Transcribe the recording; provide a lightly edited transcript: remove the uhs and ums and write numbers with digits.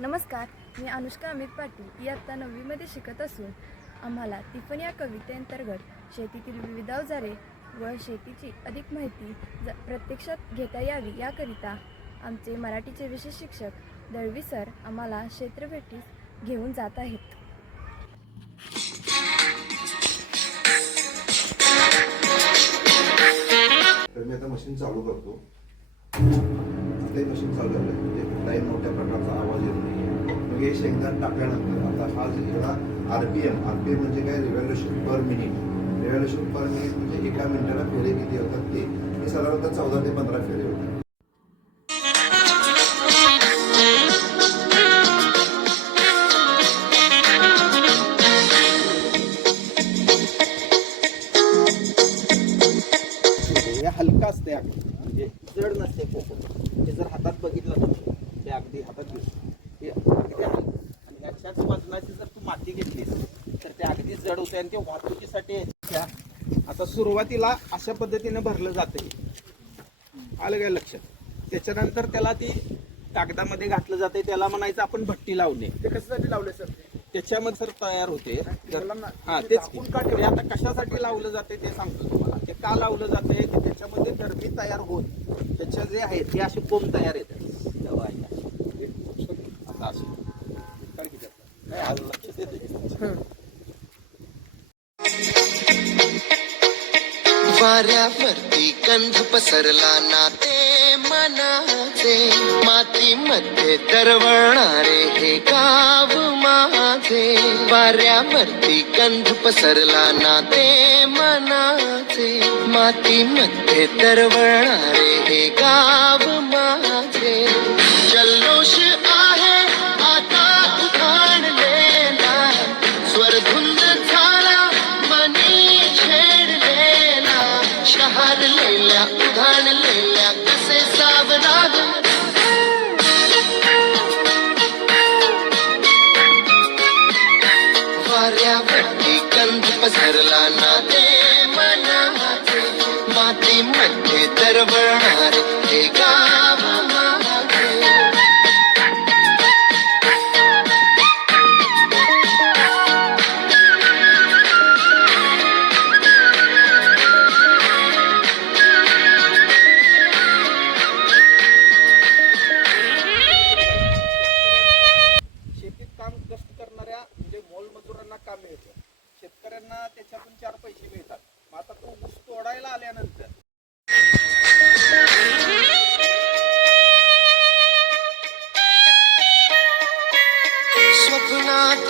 नमस्कार, मी अनुष्का अमित पाटील इयत्ता 9वीमध्ये शिकत असून आम्हाला टिफन या कवितेअंतर्गत शेतीतील विविध अवजारे व शेतीची अधिक माहिती प्रत्यक्षात घेता यावी याकरिता आमचे मराठीचे विशेष शिक्षक दळवी सर आम्हाला क्षेत्रभेटीस घेऊन जात आहेत. तर मी आता मशीन चालू करतो. ते मशीन चालू झालं म्हणजे कुठलाही मोठ्या प्रकारचा आवाज येत नाही. मग हे शेंगदाण टाकल्यानंतर आता हा सगळा आरपीएम म्हणजे काय, revolution per minute. Revolution per minute म्हणजे एका मिनिटाला फेरे किती होतात ते साधारणतः 14 ते 15 फेरे होतात. हलका असते म्हणजे जड नसते कोको. हे जर हातात बघितलं तर ते अगदी हातात घेऊ हे अगदी हलकं. आणि ह्याच्याच वजनाची जर तू माती घेतलीस तर ते अगदी जड होते आणि ते वाहतुकीसाठी आता सुरुवातीला अशा पद्धतीने भरलं जाते. आलं काय लक्षात? त्याच्यानंतर त्याला ती कागदामध्ये घातलं जाते. त्याला म्हणायचं आपण भट्टी लावणे. ते कशासाठी लावले सर? त्याच्यामध्ये सर तयार होते. हा तेच ते आता कशासाठी लावलं जाते ते सांगतो तुम्हाला. ते का लावलं जाते ते त्याच्यामध्ये दरबी तयार होत त्याच्या जे आहे ते असे कोंब तयार येतात. आता असं काय आज लक्षात येते. वाऱ्यावरती गंध पसरला ना ते मनाचे, मातीमध्ये दरवळणारे हे गाव माझे. वाऱ्यावरती गंध पसरला ना ते मनाचे, मातीमध्ये दरवळणारे हे गाव माझे. जल्लोष आहे आता उभारलेला, स्वरधुंद झाला मनी छेडलेला. शहारलेल्या उधाणलेल्या कसे सावराग, वाऱ्यावरती गंध पसरला ना ते मनाचे, मातीमध्ये दरवळणारे हे गाव माझे. शेतीत काम कष्ट करणाऱ्या म्हणजे मोलमजुरांना काम मिळतं. शेतकऱ्यांना त्याच्यातून 4 पैसे मिळतात. मग आता तो ऊस तोडायला आल्यानंतर स्वप्नात